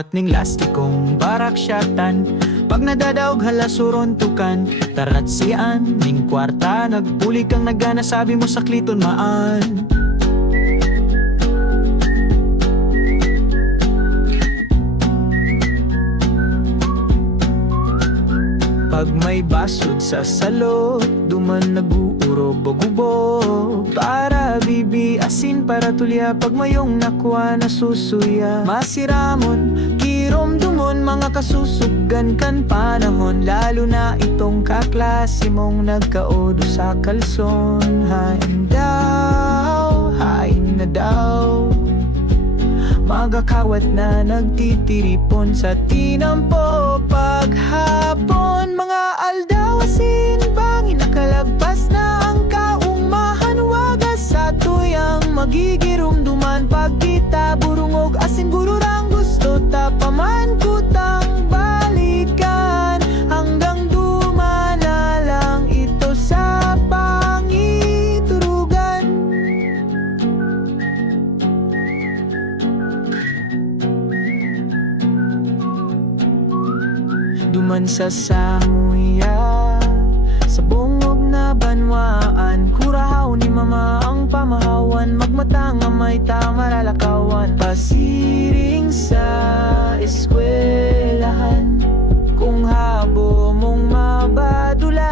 kawat ning lastikong barak syatan. Pag nadadaog halasuron tukan, tarat siyan ning kwarta. Nagpuli kang nagana sabi mo sa kliton maan. Pag may basod sa salot, duman nag-uuro bagubo. Para bibiasin para tulya, pag mayong nakuha na susuya. Masiramon, kirom dumon, mga kasusugan kan panahon. Lalo na itong kaklase mong nagkaodo sa kalson. Hain na daw magakawat na nagtitiripon sa tinampo. Paghapon, mga aldawasin, bangin nakalagpas na ang kaungmahan. Wagas sa tuyang magigirumduman. Pagkita burungog asin gururang gusto tapaman kutang balikan. Hanggang dumana lang ito sa pangiturugan. Duman sa samuya, sa bungog na banwaan. Kurahaw ni mama ang pamahawan. Magmata nga may tamaralakawan. Pasiring sa eskwelahan, kung habo mong mabadulan.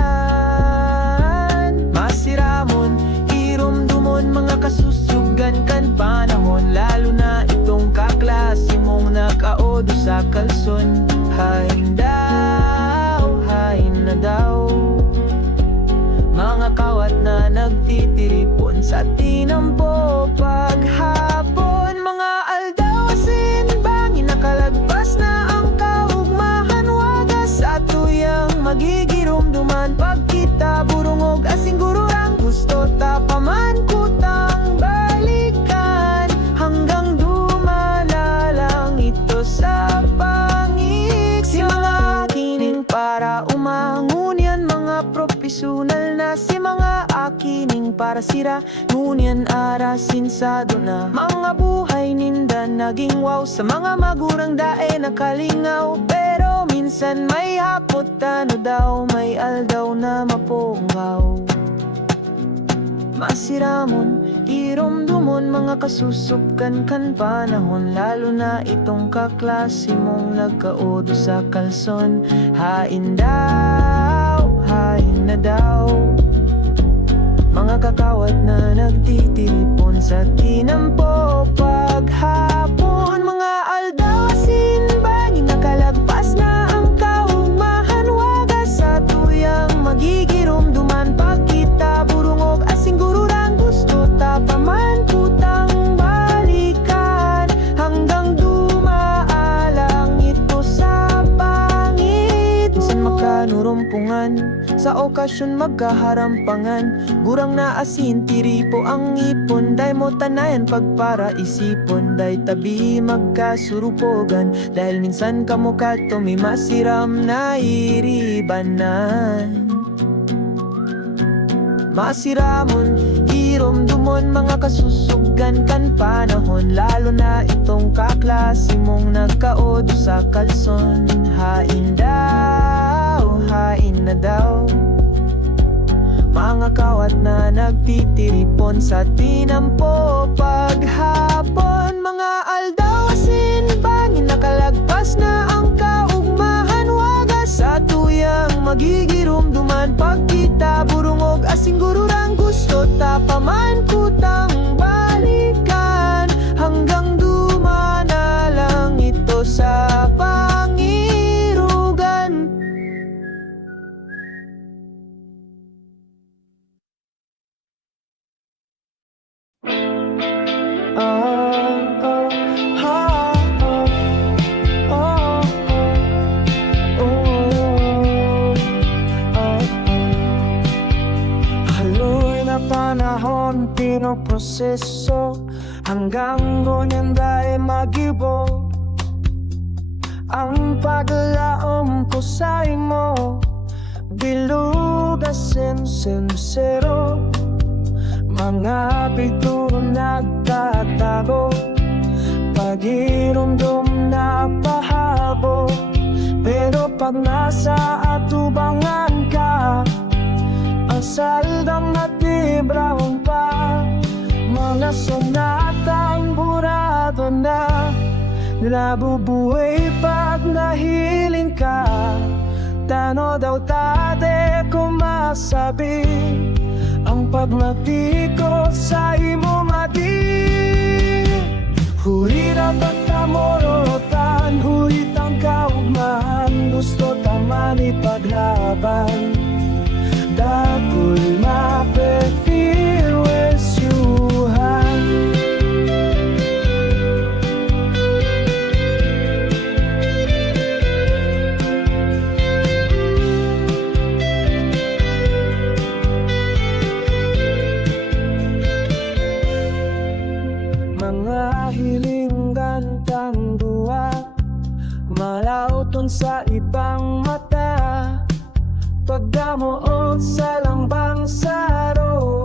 Masiramon, irumdumon, mga kasusugan kan panahon. Lalo na itong kaklase mong nakaodo sa kalson. Hain na daw mga kawat na nagtitiripon sa tinampo. Paghapon, mga aldawasin, bangin nakalagpas na ang kaugmahan. Wagas sa tuyang magigirumduman. Pagkita burungog asing gururang gusto tapaman kutang balikan. Hanggang dumala lang ito sa pangik. Si mga kining para umangunyan, mga profesional na. Si mga akining para sira, ngunyan arasin sa duna. Mga buhay ninda naging wow, sa mga magurang dae nakalingaw. Pero minsan may hapot ano daw, may aldaw na mapunggaw. Masiramon, irumdumon, mga kasusubkan kan panahon. Lalo na itong kaklase mong nagkaodo sa kalson. Hain na daw mga kakawat na nagtitiripon sa tinampo. Paghapon, mga aldawasin, bangin nakalagpas na ang kaugmahan. Wagas sa tuyang magigirumduman. Pagkita burungog asing gururang gusto tapaman kutang balikan. Hanggang dumaalang ito sa pangit. Minsan makanurumpungan, sa okasyon magkaharampangan. Gurang na asin, tiripo ang ipon. Day mo tanayan pagpara isipon. Day tabi magkasurupogan. Dahil minsan kamukha to may masiram na iribanan. Masiramon, irumdumon, mga kasusugan kan panahon. Lalo na itong kaklase mong nagkaodo sa kalson. Hain na daw mga kawat na nagtitiripon sa tinampo. Paghapon, mga aldawasin, bangin nakalagpas na ang kaugmahan. Wagas sa tuyang magigirumduman. Pagkita burungog asing gururang gusto tapaman kutang balikan. Hanggang dumana lang ito sa pangirugan. Haloy na panahon, pinoproseso. Hanggang ngunyan dahil magibo ang paglaom ko sa imo. Bilugasin Mga pituro nagtatago nagirumdum na pahabo. Pero pag nasa atubangan ka, ang saldam at librahon pa. Mga sonatang burado na nabubuhay pag nahiling ka. Tano daw tate ko masabi, ang pagmatikot sa imo madi. Huri na pagkamorotan, hurit ang kaugmahan, gusto taman ipaglaban. Dako'y mapagpirwesyuhan. Mga hiling gantang duwa, malauton sa ibang mata. Pagdamuot sa langbang saro,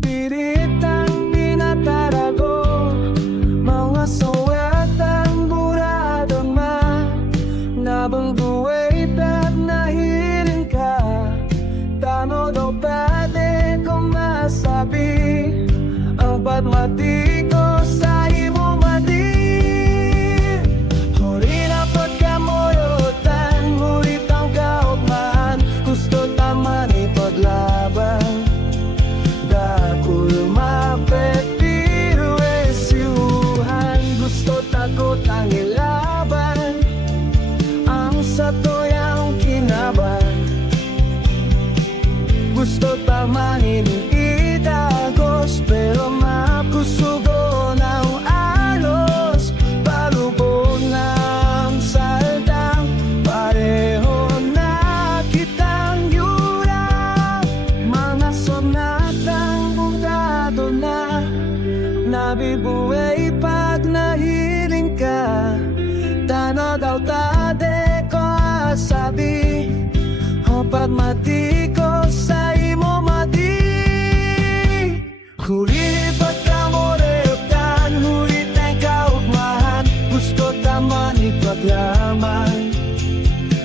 piritang pinatarago. Mga sawatang burado ma, nabangguway pag nahiling ka. Tano daw pwede ko masabi, ang pagmatiko sa imo madi. Huri na pagkamorotan, hurit ang kaugmahan, gusto taman ipaglaban. Dakul mapagpirwesyuhan, gusto takot ang ilaban. Ang satoyang kinaban, gusto taman iniitagos. Pero mapusugo ng alos, palubog ng saldang, pareho na kitang yura. Mga sonatang bugado na nabibuhay pag nahiling ka. Tano daw tate ko asabi, o pagmatiko sa imo madi. Huli pagkamoretan, hulit ay kaugmahan, gusto taman ipaglaman.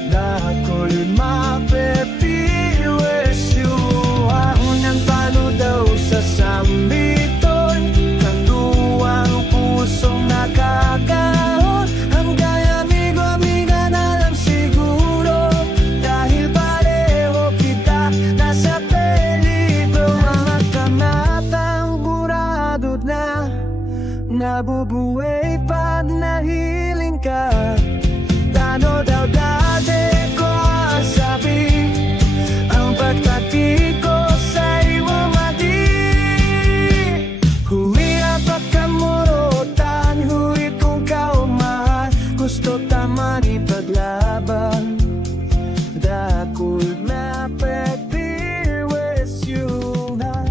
Dako'y mapagpirwesyuhan. Unang pano daw sa sambiton, kanduang pusong nakakaon. Hanggang amigo, amiga na lang siguro, dahil pareho kita nasa peligro. Mga kanatang burado na nabubuhay pag nahiling ka. Tano daw dati ko sabi, ang pagtatiko sa imo madi. Huwi na pagkamorotan, huwit kong kaumahan, gusto taman ipaglaban. Dakul mapagpirwesyuhan.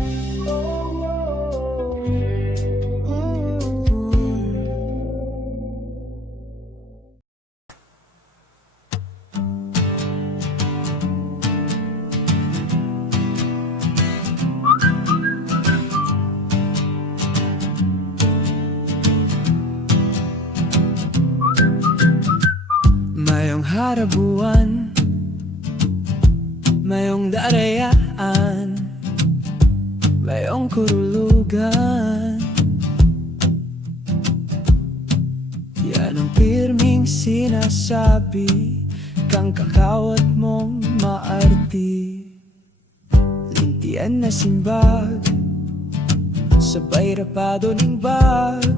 Mayong harabuan, mayong darayaan, mayong kurulugan. Yan ang pirming sinasabi, kang kakawat mong maarti. Lintian na simbag, sabay rapado ning bag.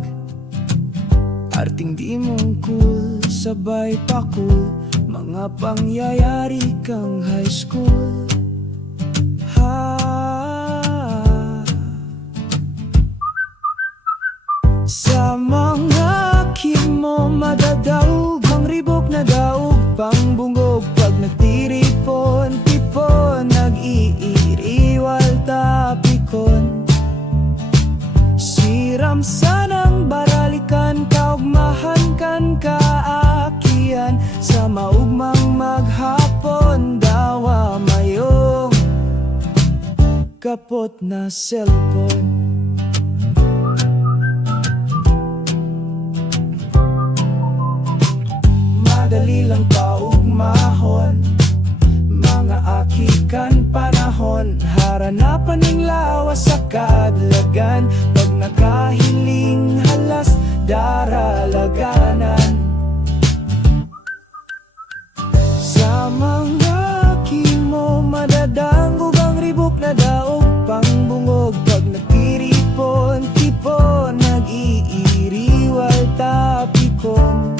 Arting di mong cool, sabay pakul, mga pangyayari kang high school. Sa mga kimo madadaog, ang ribok na daog, pangbungog pag nagtiripon-tipon, nag-iiriwal tapikon. Siram sanang baralikan, kaugmahan kan kaakian, sa maugmang maghapon dawa mayong kapot na cellphone. mura na paninglawas sa kadlagan. Pag nakahiling halas daralaganan. Sa mga kimo madadangog ang ribok na daog pangbungog. Pag nagtiripon-tipon nag-iiriwal tapikon.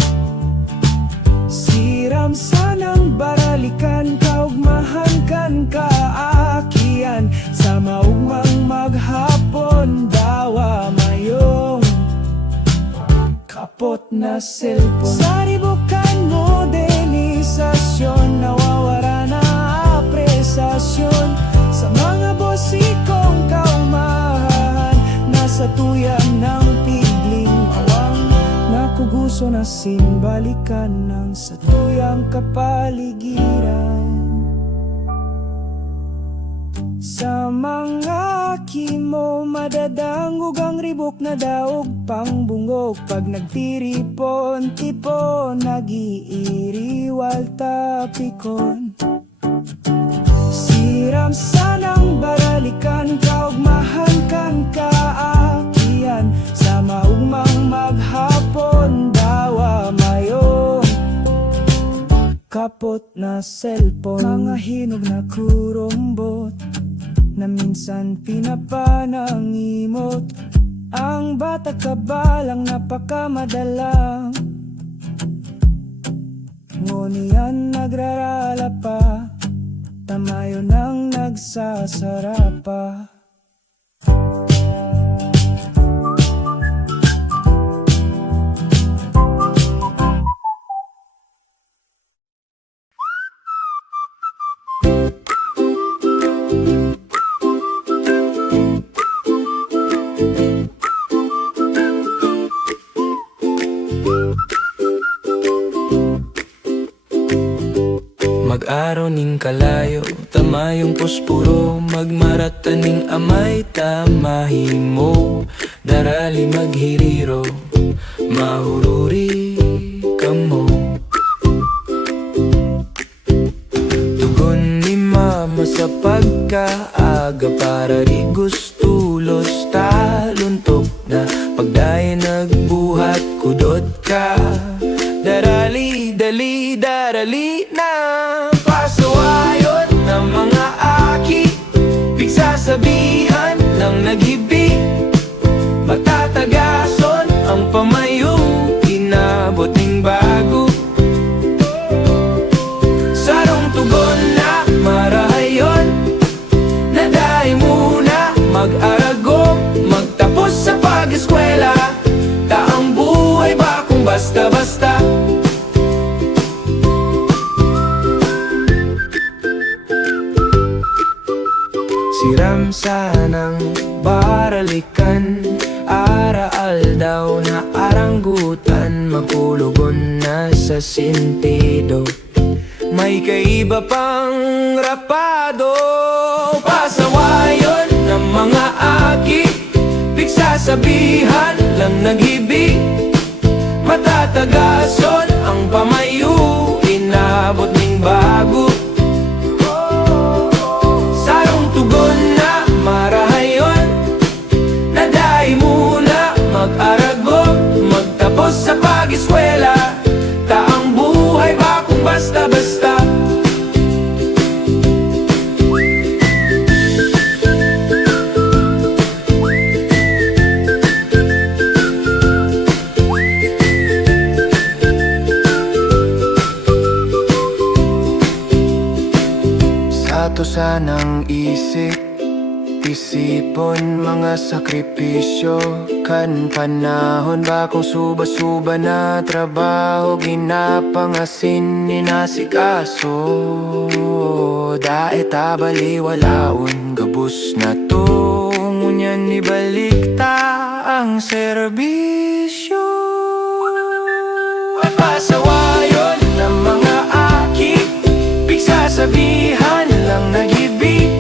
Siram sanang baralikan kaugmahan kan kaakian. Sa maugmang maghapon dawa mayong kapot na cellphone. Sa ribukan modernisasyon nawawara na apresasyon. Sa mga bosikong kaumahan nasa tuyan ng pigling awang. Nakuguso na simbalikan ng sa tuyang kapaligiran. Sa mga kimo madadangog ang ribok na daog pangbungog. Pag nagtiripon-tipon nag-iiriwal tapikon. Siram sanang baralikan kaugmahan kan kaakian. Sa maugmang maghapon dawa mayong kapot na cellphone. Mga hinog na kurumbot na minsan pinapanangimot. Ang bata kabalang napakamadala. Ngunyan nagrarala pa, tamayo nang nagsasara pa. Mag-araw ning kalayo, tamayong puspuro. Magmarataning amay, tamahimo. Darali maghiriro, mahururi kamo. Tugon ni mama sa pagkaaga, para di gustulos taluntok na. Pagdayo nagbuhat, kudot ka. Darali, dali, darali na. Pasawayon ng mga aki, pigsasabihan lang naghibi. Matatagason ang pamayo, inabot ning bago. Sarong tugon na marahayon, nadaay muna mag-arago. Magtapos sa pag-eskwela, taang buhay ba kung basta-basta. Siram sanang baralikan, araal daw na aranggutan. Makulugon na sa sintido, may kaiba pang rapado. Pasawayon ng mga aki, pigsasabihan lang naghibi. Matatagason ang pamayo, inabot ning bago. Sarong tugon na marahayon, nadaay muna mag-arago. Magtapos sa pag-eskwela, taang buhay ba kung basta-basta. Sato sanang isipon mga sakripisyo. Kan panahon ba kung suba-suba na trabaho, ginapangasin ninasikaso. Dae tabaliwalaon, gabus na to. Ngunyan ibalikta ang serbisyo. Pasawayon ng mga aki, pigsasabihan lang naghibi.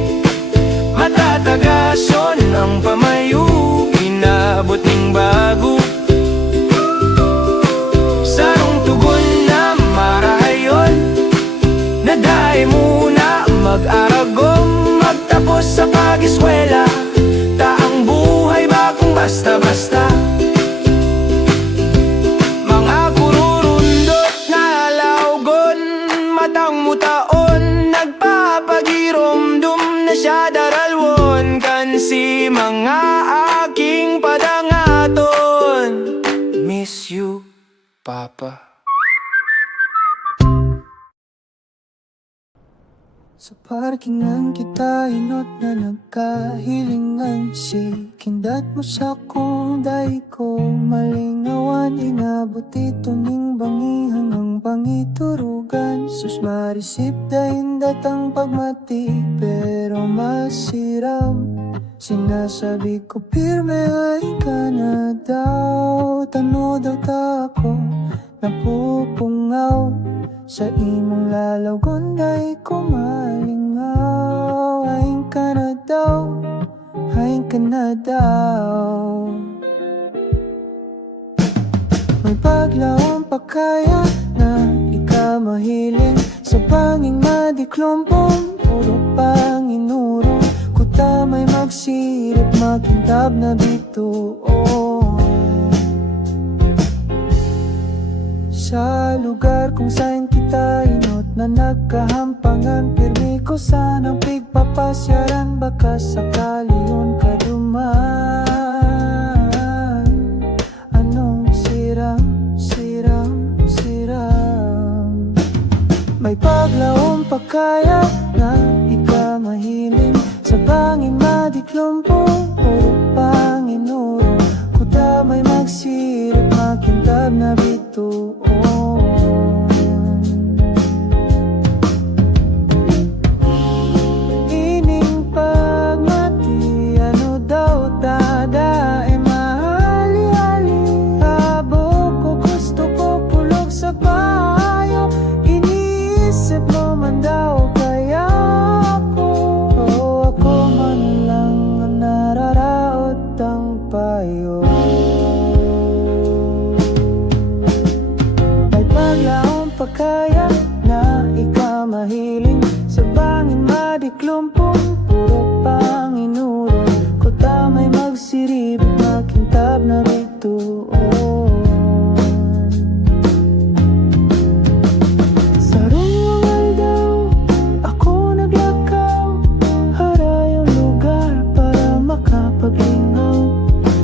Matatagason ang pamayo, inabot ning bago. Sarong tugon na marahayon, nadaay muna mag-arago. tapos sa pag-eskwela, taang buhay ba kung basta-basta? Mga kururundot na lawgon, matang mutaon, nagpapagiromdum na siya daralwon, kansi mga aking padangaton. Miss you, Papa. Sa parkingan kita inot na nagkahilingan, si kindat mo sa kong day ko malingawan, inabot ito ning bangi hanggang pangiturugan. Sus marisip dahin datang pagmati pero masiram, sinasabi ko pirme ay ka na daw, tano daw ta ako napupungaw, sa imong lalaw gunday ko malingaw. Haing ka na daw, haing ka na daw. May paglaong pa kaya na ika mahiling, sa panging madiklompong puro panginurong, kuta may magsirip makintab na bituon. Sa lugar kung saan kita inot na nagkahampangan, pirmi ko sanang pigpapasyaran, baka sakali yun kaduman. Anong siram, siram, siram. May paglaong pa kaya na ika mahiling, sa bangin madiklompong puro panginurong, kuta may magsirip makintab na bituon. Ining pagmati ano daw tada e mahali-hali, abo ko gusto ko pulog sa payo, iniisip mo man daw kaya ako, o ako man lang ang nararaot ang payo. Kaya na ika mahiling, sa bangin madiklumpong puro panginurong, kuta may magsirip makintab na bituon. Sa rungal daw ako naglakaw, harayong lugar para makapaglingaw,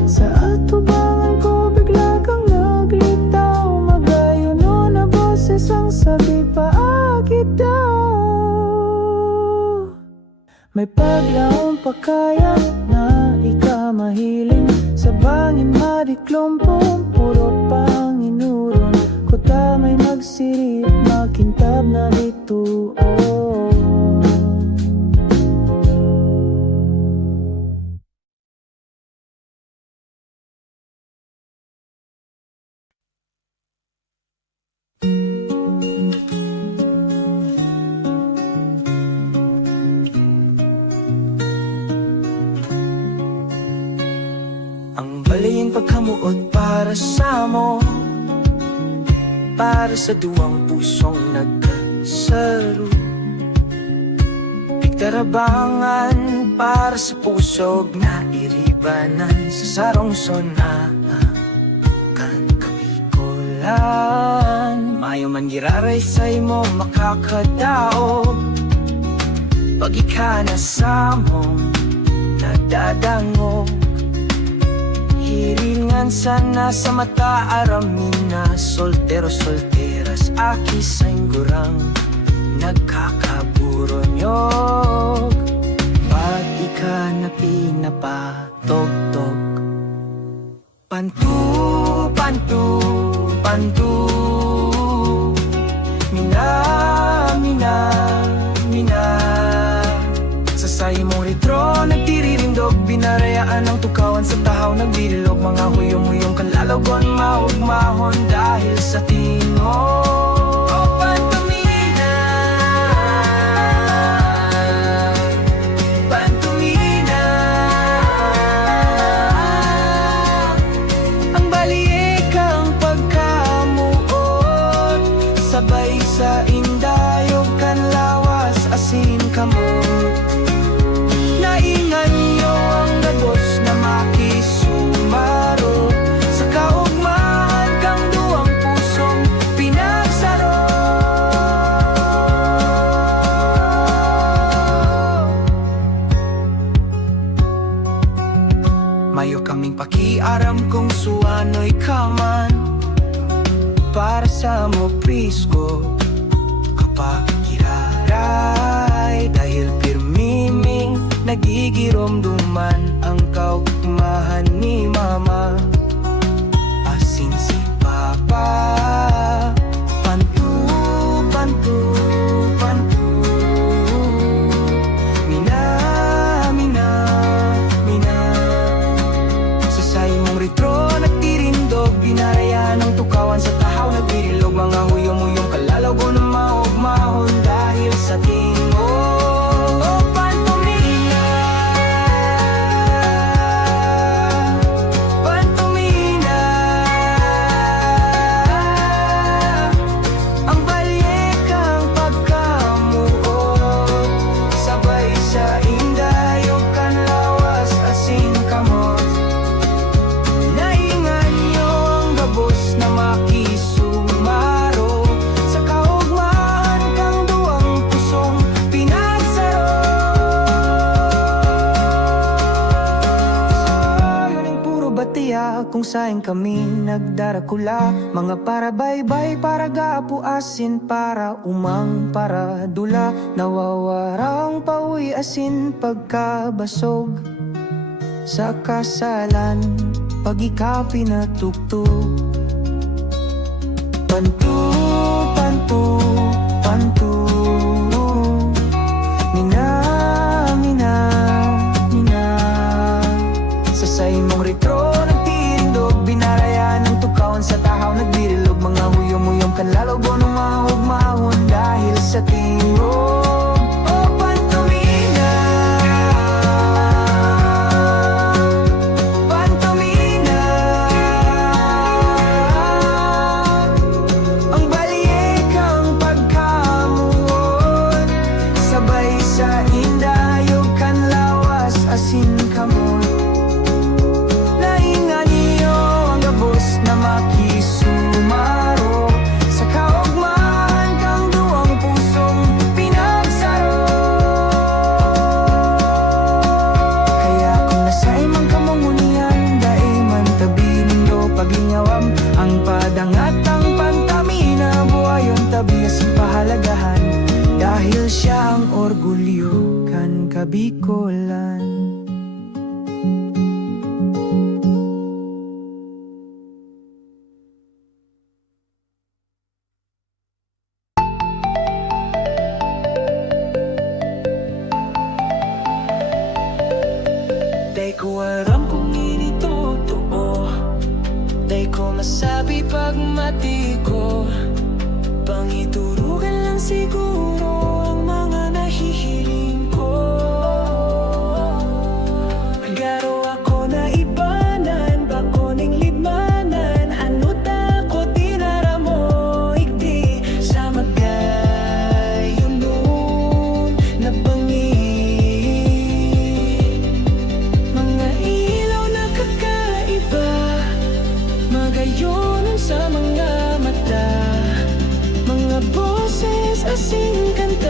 sa atubangan ko bigla kang naglitaw, magayon nun na boses ang sabi paagi daw. May paglaong pa kaya na ika mahiling, sa bangin madiklompong puro panginuron, kuta may magsirip makintab na bituon. Balayin pagkamuot para sa mo, para sa duwang pusong nagkasaro. Pigtarabangan para sa pusog na iribanan, sa sarong sona kan kapikulan. Mayo man giraray sa'y mo makakadaog, pag ika na sa mo nadadangog. Hiringan sana sa mata aramin na soltero-solteras, aki sa inggurang nagkakaburonyog. Pag ika na pinapatog-tog, pantu, pantu, pantu, mina, mina, mina. Sa sayo mong retro nagtiririndog, binarayaan ang tukawan sa tahaw, nagdirilog mga huyong-huyong kalalagon, maugmahon dahil sa tingo. O pantumina, pantumina, ang baliik ang pagkamuot, sabay sa indayog kan lawas asin kamot. kung suano'y kaman para sa mo prisko kapag giraray dahil pirmiming nagigiromduman ang kaugmahan ni mama asin si papa pantu pantu pantu mina mina mina sa say mong ritro nagtirindog binarayan ng tukawan sa tahaw nagbirilog mga huyong-huyong kalalaw ko ng maugmahon dahil sa tingog pantomina pantomina ang balikang pagkamuot sabay sa indayog kan lawas asin kamot naingan nyo ang gabos na makisumaro sa kaugmaan kang duwang pusong pinagsaro yun ang puro batiya kung saan kami nagdarakula mga para baybay para gaapuasin para umang para dula nawawarang pauwi asin pagkabasog sa kasalan pag ikaw pinatugtog pantu pantu pantu mina mina mina sa say mong ritro nagtirindog binarayan ng tukawan sa tahaw nagbirilog mga huyom-huyom kan lalaw ng mahugmahon dahil sa tingog oh pantomina pantomina ang balikang pagkamuot sabay sa indayog kan lawas asin kamot naingan niyo ang gabos na makisumaro sa kaugmaan kang duwang pusong pinagsaro kaya kung nasay man kamungunyan daay man tabi nindo pagingawam ang padangat ang pantamina buhayon tabi asin pahalagahan dahil siya ang orgulyo kan kabikolan. Day ko aram kung inito totoo Day ko masabi pag mati ko Pangiturugan lang siguro ang mga nahihiling ko Garo ako na ibanan, bako ning libmanan Ano ta ko tinaramo, ikdi sa magayon noon nabangin Mga ilaw na kakaiba Magayonan sa mga mata Mga boses asing kanta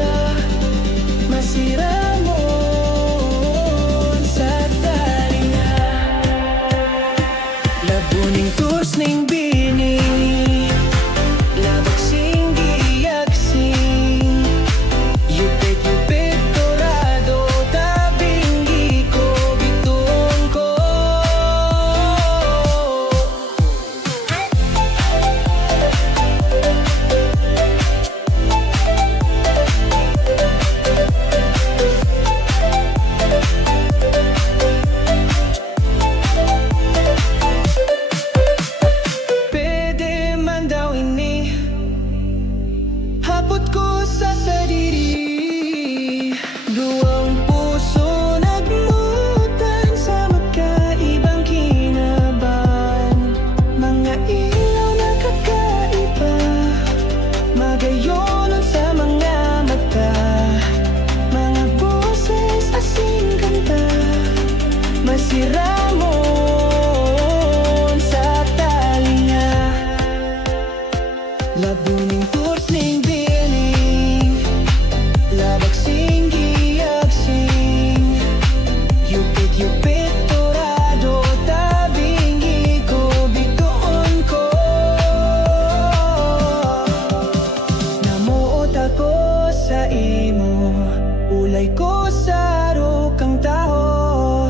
usaro kang tao.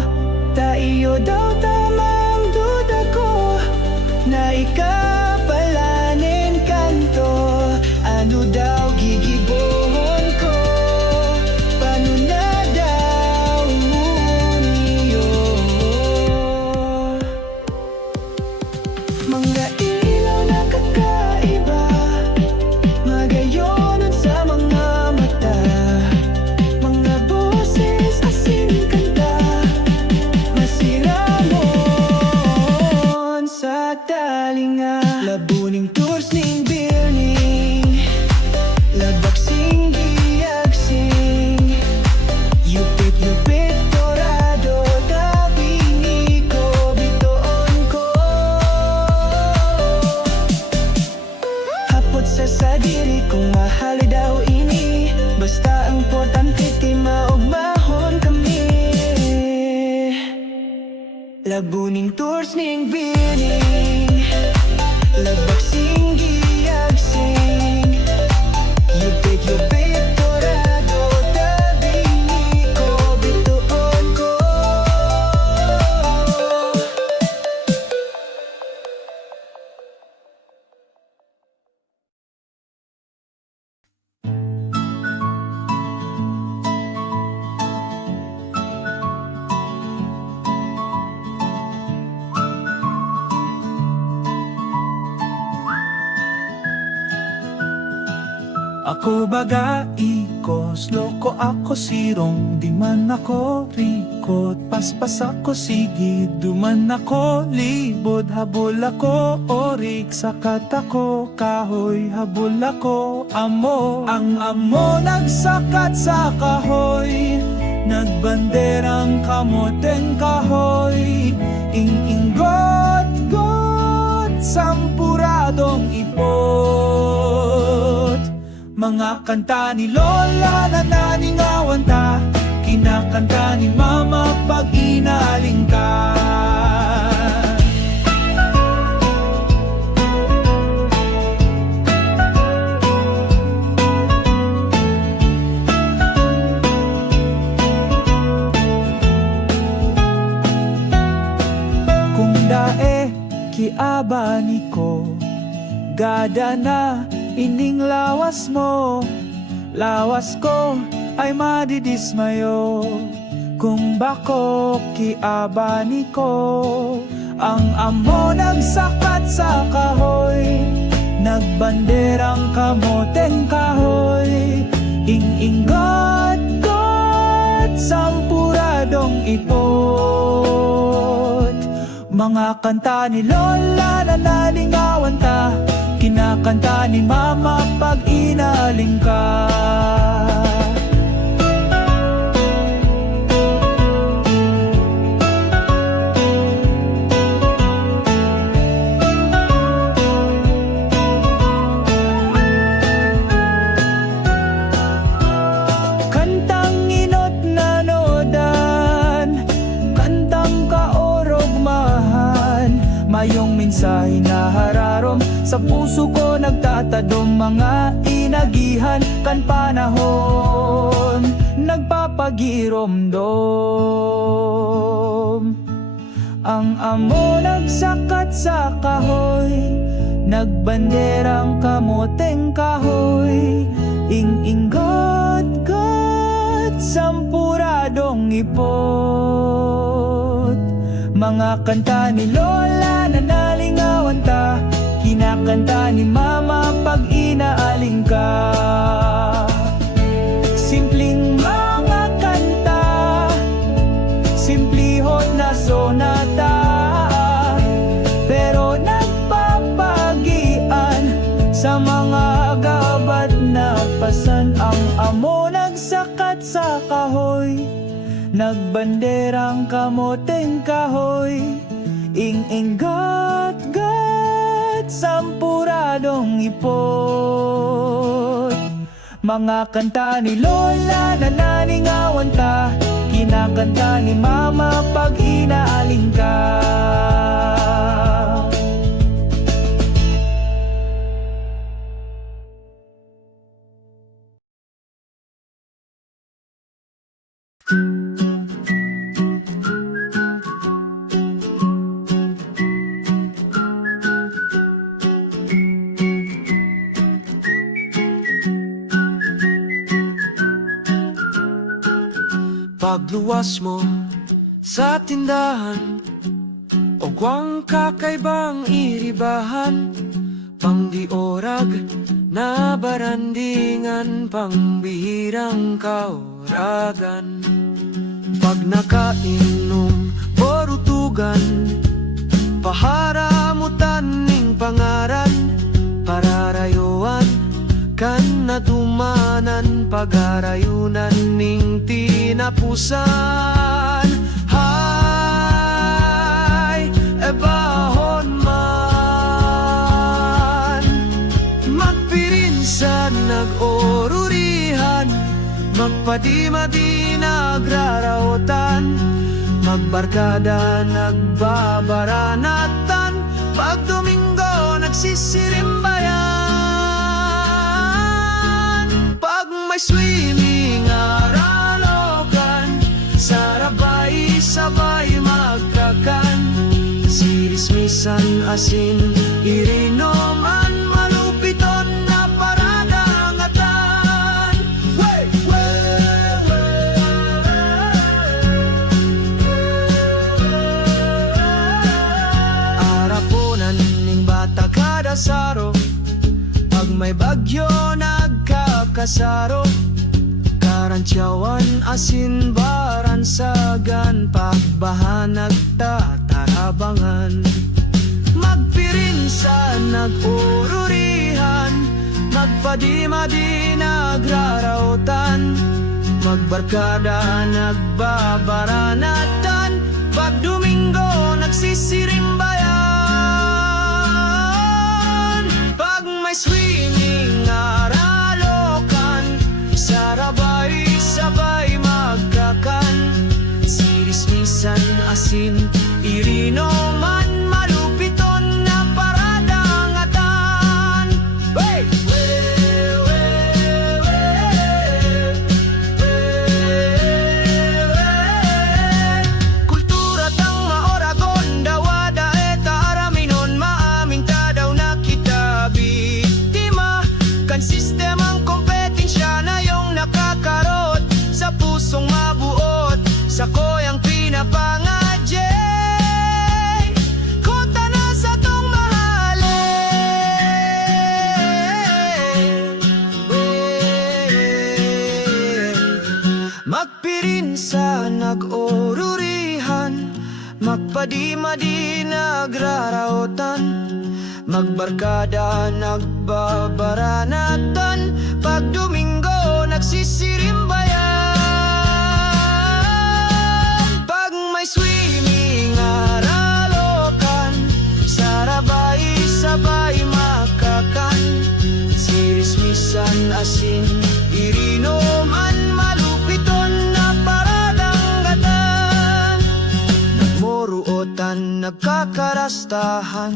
Tayo daw tamang duda ko na ikapalanin kanto. Ano daw gigibohon ko? Paano na daw niyo? Mga ilaw na kakaiba, magayonod sa mga mata. Mga boses asin kanta, masiramon sa talinga. Labuning tours ning birning, labaksing giyagsing. Yupit dorado, tabingi ko, bitoon ko. Hapot sa sadiri kung mahali daw ini, basta ang importante ti maugmahon kami. Labuning tours ning bining, labaksing giyagsing. Yupit dorado, tabingi ko, bituon ko. Ako baga ikos, loko ako sirong, di man ako rikot. Paspas ako sigid, duman ako libod. Habol ako orik, sakat ako kahoy. Habol ako amo, ang amo nagsakat sa kahoy. Nagbanderang kamoteng kahoy. Ing-inggot-got, sampuradong ipot. Mga kanta ni Lola na naningawan ta, kinakanta ni Mama pag inaling ka. Kung dae kiabani ko, gada na ining lawas mo. Lawas ko ay madidismayo kung bako kiabani ko. Ang amo nagsakat sa kahoy, nagbanderang kamoteng kahoy. Ing-inggot-got, sampuradong ipot. Mga kanta ni Lola na nalingawan ta, kinakanta ni Mama pag inaling ka. Kantang inot na nodan, kantang kaorogmahan. Mayong mensahe na hararom, sa puso ko nagtatadom. Mga inagihan kan panahon, nagpapagiromdom. Ang amo nagsakat sa kahoy, nagbanderang kamoteng kahoy. Ing-inggot-got, sampuradong ipot. Mga kanta ni Lola na nalingawan ta, kinakanta ni Mama pag inaaling ka. Simpleng mga kanta, simplihon na sonata, pero nagpapagian sa mga gabat na pasan. Ang amo nagsakat sa kahoy, nagbanderang kamoteng kahoy. Ing-inggot-got, sampuradong ipot. Mga kanta ni Lola na naningawan ta, kinakanta ni Mama pag inaaling ka. Pagluwas mo sa tindahan, o ang kakaibang iribahan, pang di orag na barandingan, pang bihirang kauragan. Pag nakainom borutugan, paharamutan ning pangaran, pararayuan kan na dumanan, pagarayunan ning tinapusan. Hay, ebahon man, magpirinsan, nag-orurihan, magpadimadi, nagrarautan, magbarkada, nagbabaranatan, pag Domingo, nagsisirimbayan. Pag may swimming, aralokan, sarabay-sabay magkakan, sirismisan, asin, irinuman, malupiton na paradangatan. Wey! Araponan ning bata kada saro, pag may bagyo nagkakasaro, karantyawan, asin, baransagan, pagbaha nagtatarabangan, magpirinsan, nag-ururihan, magpadimadi, nagrarautan, magbarkada, nagbabaranatan, pag Domingo, nagsisirimbayan. Pag may swimming, aralokan, sarabay-sabay magkakan, sirismisan, asin, irinuman, malupiton na paradangatan. Hey! Kultura tang maoragon, dawada eta araminon, maaming tadaw na kita biktima, kan sistemang kompetensya na yung nakakarot sa pusong mabuot, sa koyang pinapangadye, kota na sa tong mahalin. Magpirinsa, nag-orurihan, magpadimadi, nagrarautan, magbarkada, nagbabaranatan, pag Domingo, nagsisirimbayan. Pag may swimming, aralokan, sarabay-sabay makakan, sirismisan, asin, irinuman, malupiton na paradangatan, nagmuruotan, nagkakarastahan,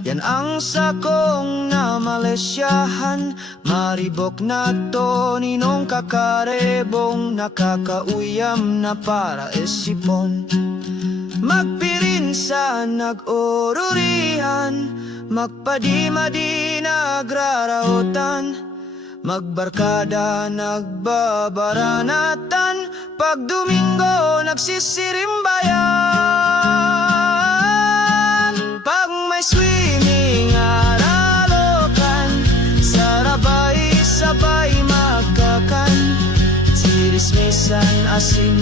yan ang sakong na Malaysiahan, maribok na to, ninong kakarebong, nakakauyam na para esipon. Magpirinsa, nag-orurihan, magpadimadi, nagrarautan, magbarkada, nagbabaranatan, pag Domingo, nagsisirimbayan. Pag may swimming, aralokan, sarabay-sabay magkakan, sirismisan, asin,